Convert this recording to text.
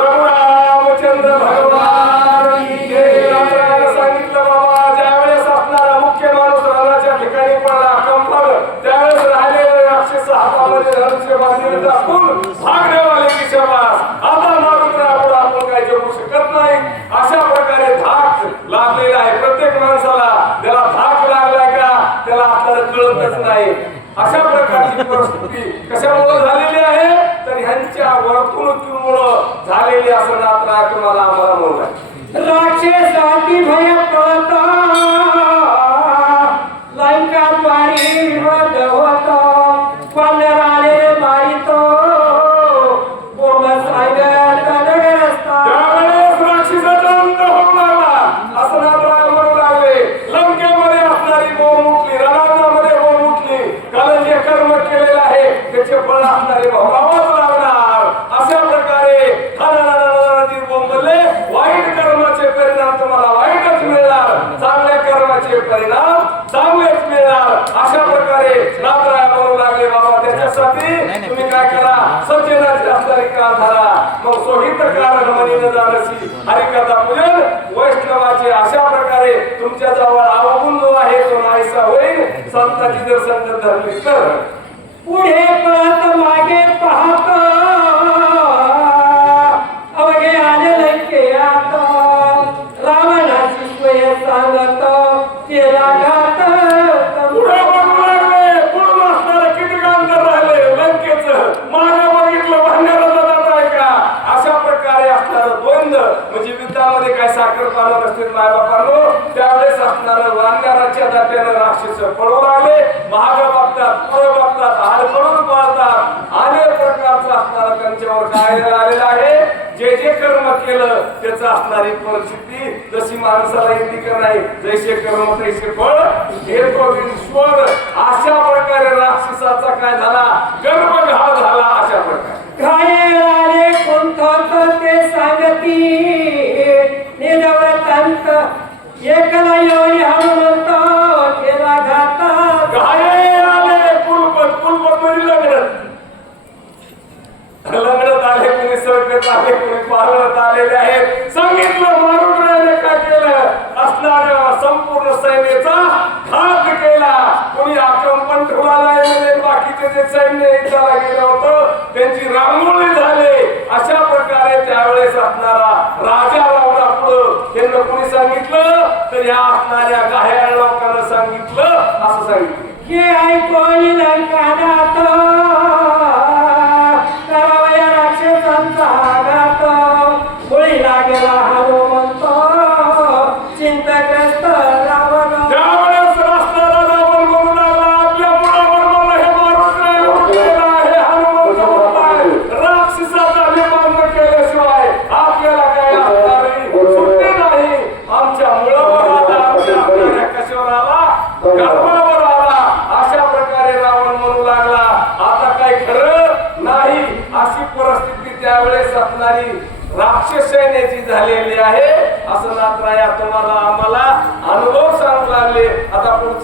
रामचंद्र भगवान की जय. सांगितलं बाबा, ज्यावेळेस आपणारा मुख्य माणूस रानाच्या ठिकाणी पडला कंपन, त्यावेळेस राहिलेले राक्षस हातामध्ये धनुष्य बांधले टाकून भागण्यावाले की शाबास. आता मारुद्रापुढे आपण काय जगू शकत नाही. अशा प्रकारे धाक लागलेला आहे प्रत्येक माणसाला. त्याला धाक लागलाय का त्याला आपल्याला कळतच नाही. अशा प्रकारची परिस्थिती कशामुळे झालेली आहे तर ह्यांच्या वर्तणुकीमुळे झालेली असं नात्रा तुम्हाला आम्हाला म्हणून राक्षसाती भय पळता लंका पारी वधवत पलराले मारितो बोमस आयगत नगरस्ता. त्यावेळेस राक्षसाचा अंत होऊ लागला असं नात्रा म्हणू लागले. लंकेमध्ये असणारी बोंब उठली, रणांगणामध्ये बोंब उठली. कारण जे कर्म केलेलं आहे त्याचे फळ असणारे भोगावंच लागणार. अशा प्रकारे बोंबले वाईट कर्माचे परिणाम तुम्हाला वाईटच मिळणार, चांगल्या कर्माचे परिणाम चांगलेच मिळणार. अशा प्रकारे नातराय बोलू लागले. बाबा त्याच्यासाठी तुम्ही काय करा, सज्जनाची असणारी काळ धरा. मग सोहित कारण म्हणीन जाणसी हरिकथा पूजन वैष्णवाचे. अशा प्रकारे तुमच्या जवळ अवगुण जो आहे तो नाहीसा होईल संतांची जर संगत धरली तर. पुढे पळत मागे पाहत अवघे आले लंकेत रावणाची सोय सांगत केला घात. पुढे बघू लागले, पुढून असणारं कीटकांतर राहिले लंकेचं. मागे बघितलं भांड्याला जात आहे का. अशा प्रकारे असणारं द्वंद्व म्हणजे युद्धामध्ये काय साखर पालन असतील मायबापांनो, त्यावेळेस असणारं वानराच्या दाट्यानं राक्षस पळू लागले. महाग बघतात, पुढे बघतात, हाल पडून पळतात. अनेक प्रकारचं असणारं त्यांच्यावर काय आलेलं आहे. जे जे कर्म केलं त्याचं असणारी परिस्थिती जशी माणसाला येते नाही, जैसे कर्म तैसे फळ घेतो ईश्वर. अशा प्रकारे राक्षसाचा काय झाला, गर्भघात झाला. अशा प्रकारे घायराले कोणतं ते सांगती निरवतंत एकला योनी हनुमंत केला घात. घायराले कुलपत म्हणजे लग्नात आले, कुणी सगळ्यात आले, कुणी पाहण्यात आलेले आहेत. सांगितलं मारुद्राने काय केलं, असणाऱ्या संपूर्ण सैन्याचा घात केला. कुणी आक्रमण ठेवला नाही, बाकीचे जे सैन्य युद्धाला गेलं होतं त्यांची रांगोळी झाली. अशा प्रकारे त्यावेळेस असणारा राजा रावणा पुढं त्यांना कुणी सांगितलं तर या असणाऱ्या घायाळ लोकांना सांगितलं. असं सांगितलं हे ऐकून लंकानाथ करावया राक्षसांचा घात. होळी लागला हनुमंत चिंताग्रस्त रावण. त्यावेळेस रस्त्याला रावण म्हणू लागला, आपल्या मुलाबरोबर हे मारुद्र उठलेला आहे, हनुमंत उठलाय. राक्षसाचा निबंध केल्याशिवाय आपल्याला काय असणार सुट्टी नाही. आमच्या मुळावर आला, आपल्या कशावर आला, गर्भावर आला. अशा प्रकारे रावण म्हणू लागला. आता काय खरं नाही अशी परिस्थिती त्यावेळेस असणारी राक्षस सैन्याची झालेली आहे. असं नात्रा या तुम्हाला आम्हाला अनुभव सांगू लागले. आता पुढची